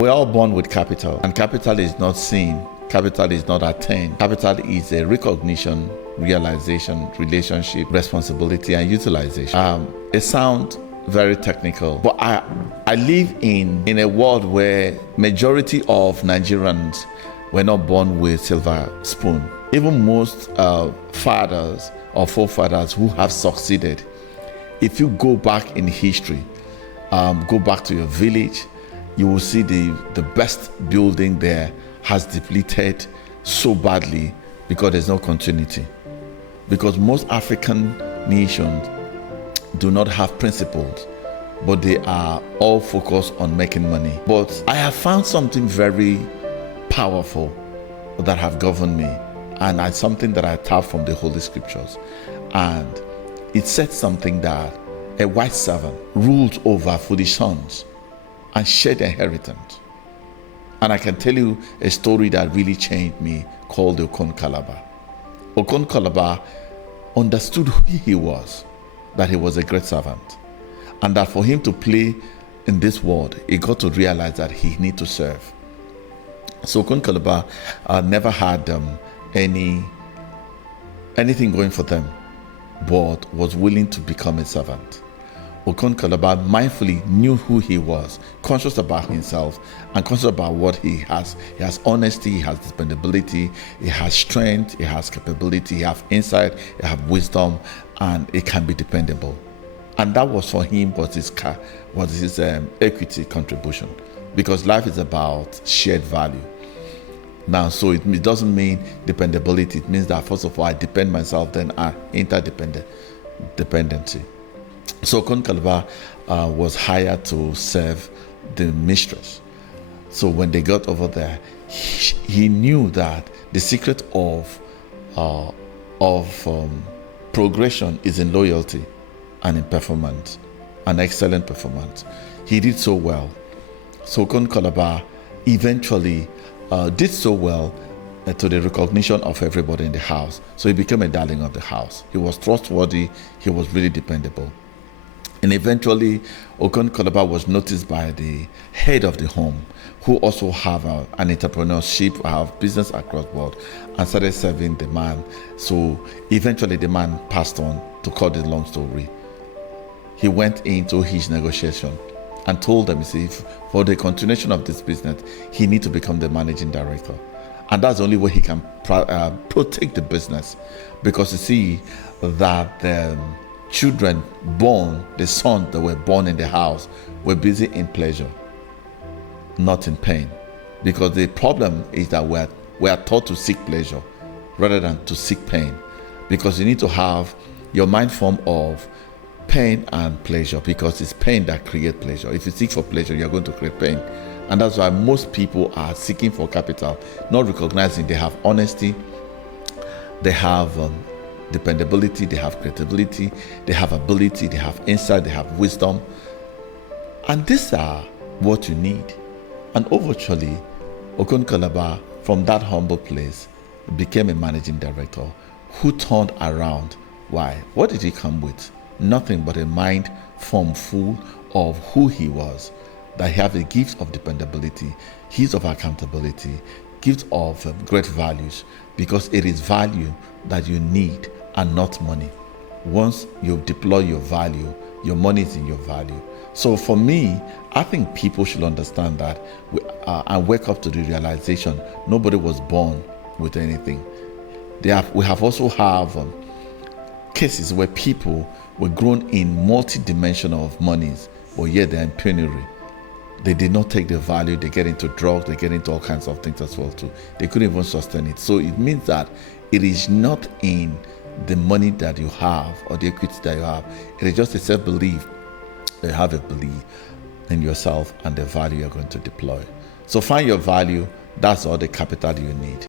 We're all born with capital, and capital is not seen. Capital is not attained. Capital is a recognition, realization, relationship, responsibility, and utilization. It sounds very technical, but I live in a world where majority of Nigerians were not born with silver spoon. Even most fathers or forefathers who have succeeded, if you go back in history, go back to your village, you will see the best building there has depleted so badly because there's no continuity. Because most African nations do not have principles, but they are all focused on making money. But I have found something very powerful that have governed me, and it's something that I tap from the Holy Scriptures. And it said something that a wise servant rules over foolish sons and shared inheritance. And I can tell you a story that really changed me called Okon Calabar. Okon Calabar understood who he was, that he was a great servant, and that for him to play in this world, he got to realize that he need to serve. So Okon Calabar never had anything going for them, but was willing to become a servant. Okon Calabar mindfully knew who he was, conscious about himself and conscious about what he has. He has honesty, he has dependability, he has strength, he has capability, he has insight, he has wisdom, and it can be dependable. And that was for him was his equity contribution, because life is about shared value. Now, so it doesn't mean dependability. It means that first of all, I depend myself, then I dependency. So Okon Calabar was hired to serve the mistress. So when they got over there, he knew that the secret of progression is in loyalty and in performance, an excellent performance. He did so well. So Okon Calabar eventually did so well to the recognition of everybody in the house. So he became a darling of the house. He was trustworthy. He was really dependable. And eventually, Okon Calabar was noticed by the head of the home, who also have an entrepreneurship, have business across board, and started serving the man. So eventually the man passed on. To cut the long story, he went into his negotiation and told them, see, for the continuation of this business, he needs to become the managing director. And that's the only way he can protect the business. Because you see that the children born, the sons that were born in the house, were busy in pleasure, not in pain. Because the problem is that we are taught to seek pleasure rather than to seek pain. Because you need to have your mind form of pain and pleasure, because it's pain that creates pleasure. If you seek for pleasure, you're going to create pain. And that's why most people are seeking for capital, not recognizing they have honesty, they have dependability, they have credibility, they have ability, they have insight, they have wisdom. And these are what you need. And eventually, Okon Calabar, from that humble place, became a managing director who turned around. Why? What did he come with? Nothing but a mind formed full of who he was, that he have a gift of dependability, gift of accountability, gift of great values, because it is value that you need and not money. Once you deploy your value, your money is in your value. So for me, I think people should understand that and wake up to the realization nobody was born with anything. We have also cases where people were grown in multi-dimensional monies, but yet they're in penury. They did not take the value. They get into drugs. They get into all kinds of things as well too. They couldn't even sustain it. So it means that it is not in the money that you have or the equity that you have. It is just a self-belief. You have a belief in yourself and the value you're going to deploy. So find your value. That's all the capital you need.